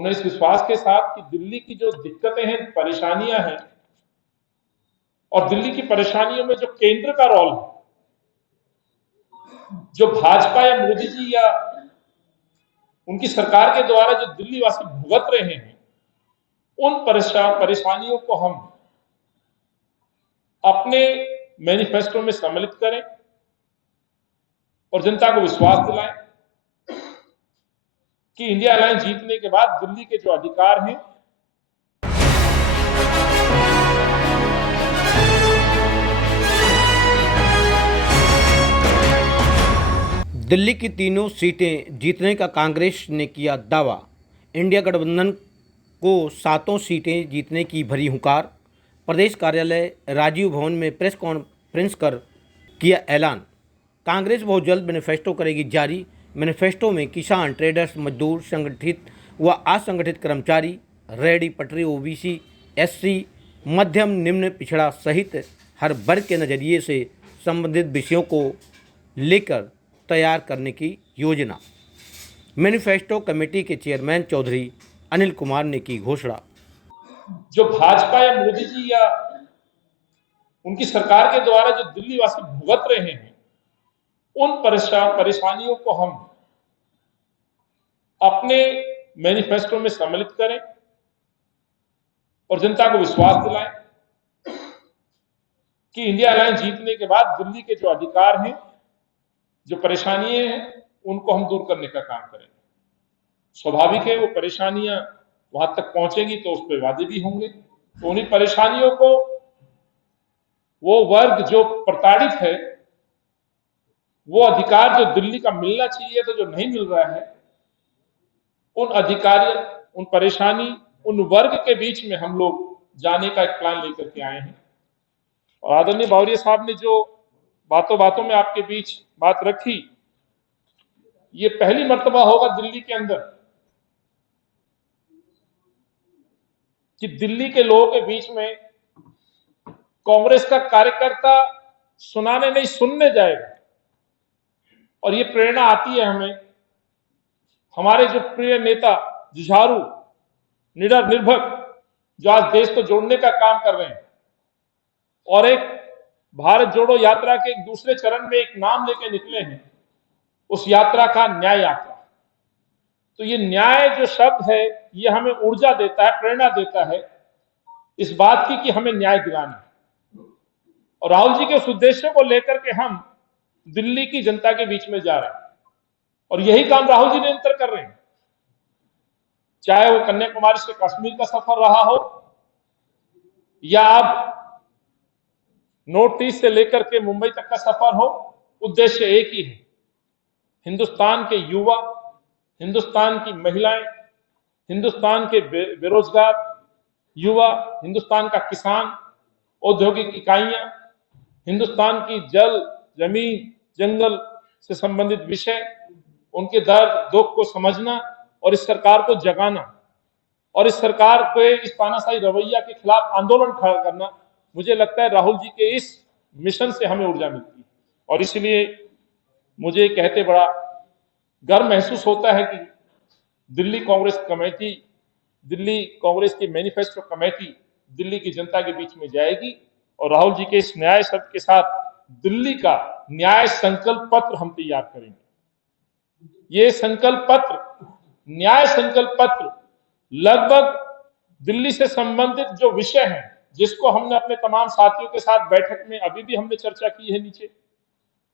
उन्हें इस विश्वास के साथ कि दिल्ली की जो दिक्कतें हैं, परेशानियां हैं, और दिल्ली की परेशानियों में जो केंद्र का रोल है, जो भाजपा या मोदी जी या उनकी सरकार के द्वारा जो दिल्ली वासी भुगत रहे हैं, उन परेशानियों को हम अपने मैनिफेस्टो में सम्मिलित करें और जनता को विश्वास दिलाएं कि इंडिया अलायंस जीतने के बाद दिल्ली के जो अधिकार हैं, दिल्ली की तीनों सीटें जीतने का कांग्रेस ने किया दावा। इंडिया गठबंधन को 7 सीटें जीतने की भरी हुंकार। प्रदेश कार्यालय राजीव भवन में प्रेस कॉन्फ्रेंस कर किया ऐलान। कांग्रेस बहुत जल्द मैनिफेस्टो करेगी जारी। मैनिफेस्टो में किसान, ट्रेडर्स, मजदूर, संगठित व असंगठित कर्मचारी, रेहड़ी पटरी, ओबीसी, एससी, मध्यम निम्न पिछड़ा सहित हर वर्ग के नज़रिए से संबंधित विषयों को लेकर तैयार करने की योजना। मैनिफेस्टो कमेटी के चेयरमैन चौधरी अनिल कुमार ने की घोषणा। जो भाजपा या मोदी जी या उनकी सरकार के द्वारा जो दिल्ली वासी भुगत रहे हैं, उन परेशानियों को हम अपने मैनिफेस्टो में सम्मिलित करें और जनता को विश्वास दिलाएं कि इंडिया अलायंस जीतने के बाद दिल्ली के जो अधिकार हैं, जो परेशानियां हैं, उनको हम दूर करने का काम करेंगे। स्वाभाविक है, वो परेशानियां वहां तक पहुंचेंगी तो उस पर वादे भी होंगे। तो उन्हीं परेशानियों को वो वर्ग जो प्रताड़ित है, वो अधिकार जो दिल्ली का मिलना चाहिए तो जो नहीं मिल रहा है, उन अधिकारी, उन परेशानी, उन वर्ग के बीच में हम लोग जाने का एक प्लान लेकर के आए हैं। और आदरणीय बावरिया साहब ने जो बातों बातों में आपके बीच बात रखी, ये पहली मर्तबा होगा दिल्ली के अंदर कि दिल्ली के लोगों के बीच में कांग्रेस का कार्यकर्ता सुनाने नहीं, सुनने जाएगा। और ये प्रेरणा आती है हमें, हमारे जो प्रिय नेता, जुझारू, निडर, निर्भक, जो आज देश को जोड़ने का काम कर रहे हैं और एक भारत जोड़ो यात्रा के एक दूसरे चरण में एक नाम लेके निकले हैं, उस यात्रा का न्याय यात्रा। तो ये न्याय जो शब्द है, ये हमें ऊर्जा देता है, प्रेरणा देता है इस बात की कि हमें न्याय दिलाना है। और राहुल जी के उस उद्देश्य को लेकर के हम दिल्ली की जनता के बीच में जा रहे हैं और यही काम राहुल जी निरंतर कर रहे हैं। चाहे वो कन्याकुमारी से कश्मीर का सफर रहा हो या अब नॉर्थ ईस्ट से लेकर के मुंबई तक का सफर हो, उद्देश्य एक ही है। हिंदुस्तान के युवा, हिंदुस्तान की महिलाएं, हिंदुस्तान के बेरोजगार युवा, हिंदुस्तान का किसान, औद्योगिक इकाइयां, हिंदुस्तान की जल, जमीन, जंगल से संबंधित विषय, उनके दर्द दुख को समझना और इस सरकार को जगाना और इस सरकार पे इस तानाशाही रवैया के खिलाफ आंदोलन खड़ा करना, मुझे लगता है राहुल जी के इस मिशन से हमें ऊर्जा मिलती है। और इसलिए मुझे कहते बड़ा गर्व महसूस होता है कि दिल्ली कांग्रेस कमेटी, दिल्ली कांग्रेस की मैनिफेस्टो कमेटी दिल्ली की जनता के बीच में जाएगी और राहुल जी के इस न्याय शब्द के साथ दिल्ली का न्याय संकल्प पत्र हम तैयार करेंगे। ये संकल्प पत्र, न्याय संकल्प पत्र, लगभग दिल्ली से संबंधित जो विषय हैं, जिसको हमने अपने तमाम साथियों के साथ बैठक में अभी भी हमने चर्चा की है नीचे,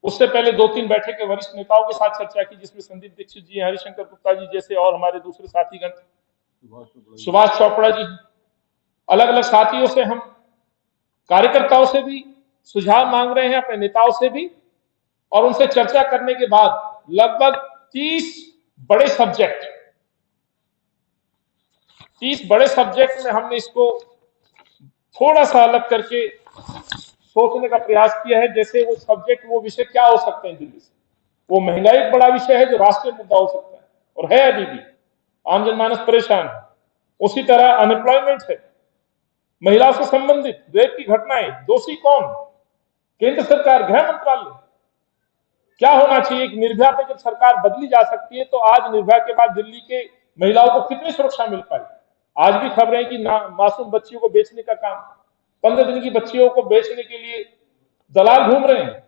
उससे पहले 2-3 बैठक के वरिष्ठ नेताओं के साथ चर्चा की, जिसमें संदीप दीक्षित जी, हरिशंकर गुप्ता जी जैसे और हमारे दूसरे साथीगण, सुभाष चोपड़ा जी, अलग अलग साथियों से हम, कार्यकर्ताओं से भी सुझाव मांग रहे हैं, अपने नेताओं से भी। और उनसे चर्चा करने के बाद लगभग 30 बड़े सब्जेक्ट में हमने इसको थोड़ा सा अलग करके सोचने का प्रयास किया है। जैसे वो सब्जेक्ट, वो विषय क्या हो सकते हैं दिल्ली से? वो महंगाई एक बड़ा विषय है जो राष्ट्रीय मुद्दा हो सकता है और है, अभी भी आम जनमानस परेशान है। उसी तरह अनएम्प्लॉयमेंट है, महिलाओं से संबंधित रेप की घटनाएं, दोषी कौन? केंद्र सरकार, गृह मंत्रालय। क्या होना चाहिए कि निर्भया पे जब सरकार बदली जा सकती है, तो आज निर्भया के बाद दिल्ली के महिलाओं को कितनी सुरक्षा मिल पाई। आज भी खबरें हैं कि मासूम बच्चियों को बेचने का काम, 15 दिन की बच्चियों को बेचने के लिए दलाल घूम रहे हैं।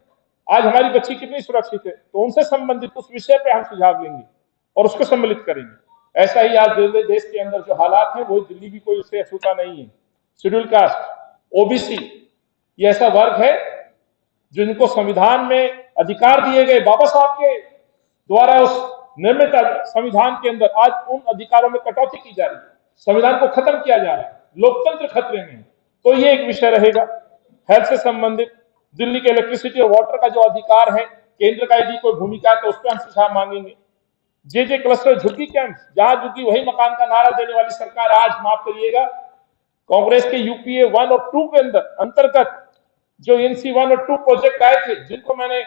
आज हमारी बच्ची कितनी सुरक्षित है, तो उनसे संबंधित उस विषय पे हम सुझाव लेंगे और उसको सम्मिलित करेंगे। ऐसा ही आज देश के अंदर जो हालात है वो दिल्ली भी कोई उससे अछूता नहीं है। शेड्यूल कास्ट, ओबीसी, ये ऐसा वर्ग है जिनको संविधान में अधिकार दिए गए बाबा साहब के द्वारा उस निर्मित संविधान के अंदर, आज उन अधिकारों में कटौती की जा रही है, संविधान को खत्म किया जा रहा है, लोकतंत्र खतरे में है। तो ये एक विषय रहेगा। हेल्थ से संबंधित दिल्ली के इलेक्ट्रिसिटी और वाटर का जो अधिकार है, केंद्र का यदि कोई भूमिका है तो उस पर हम सुझाव मांगेंगे। जे क्लस्टर झुग्गी कैंप, जहां झुग्गी वही मकान का नारा देने वाली सरकार आज, माफ करिएगा, कांग्रेस के यूपीए 1 और 2 के अंतर्गत जो एनसी 1 और 2 प्रोजेक्ट आए थे, जिनको मैंने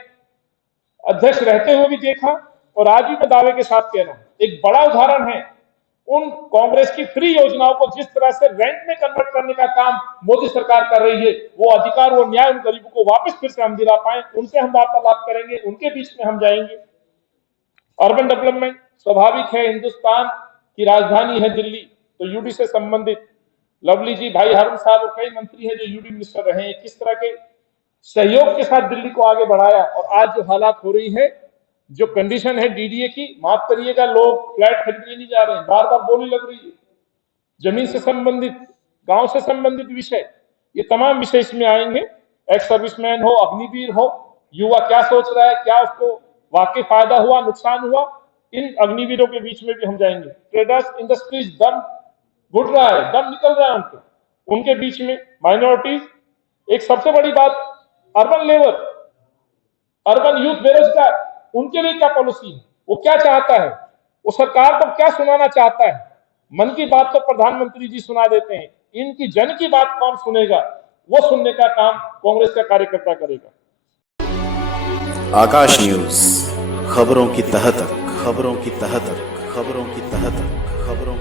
अध्यक्ष रहते हुए भी देखा और आज भी मैं दावे के साथ कह रहा हूं, एक बड़ा उदाहरण है उन कांग्रेस की फ्री योजनाओं को जिस तरह से रेंट में कन्वर्ट करने का काम मोदी सरकार कर रही है। वो अधिकार, वो न्याय उन गरीबों को वापस फिर से हम दिला पाए, उनसे हम वार्तालाप करेंगे, उनके बीच में हम जाएंगे। अर्बन डेवलपमेंट, स्वाभाविक है, हिंदुस्तान की राजधानी है दिल्ली, तो यूडी से संबंधित लवली जी, भाई हारून साहब और कई मंत्री हैं जो यूडी मिनिस्टर रहे हैं, किस तरह के सहयोग के साथ दिल्ली को आगे बढ़ाया। और आज जो हालात हो रही है, जो कंडीशन है डीडीए की, माफ करिएगा, लोग फ्लैट खरीदने नहीं जा रहे हैं, बार बार बोली लग रही है। जमीन से संबंधित, गांव से संबंधित विषय, ये तमाम विषय इसमें आएंगे। एक्स सर्विसमैन हो, अग्निवीर हो, युवा क्या सोच रहा है, क्या उसको वाकई फायदा हुआ, नुकसान हुआ, इन अग्निवीरों के बीच में भी हम जाएंगे। ट्रेडर्स, इंडस्ट्रीज, दम घुट रहा है, दम निकल रहा है उनके बीच में। माइनॉरिटीज, एक सबसे बड़ी बात, अर्बन लेबर, अर्बन यूथ बेरोजगार, उनके लिए क्या पॉलिसी है, वो क्या चाहता है, वो सरकार को क्या सुनाना चाहता है। मन की बात तो प्रधानमंत्री जी सुना देते हैं, इनकी जन की बात कौन सुनेगा, वो सुनने का काम कांग्रेस का कार्यकर्ता करेगा। आकाश न्यूज, खबरों की तह तक, खबरों की तह तक, खबरों की तह तक, खबरों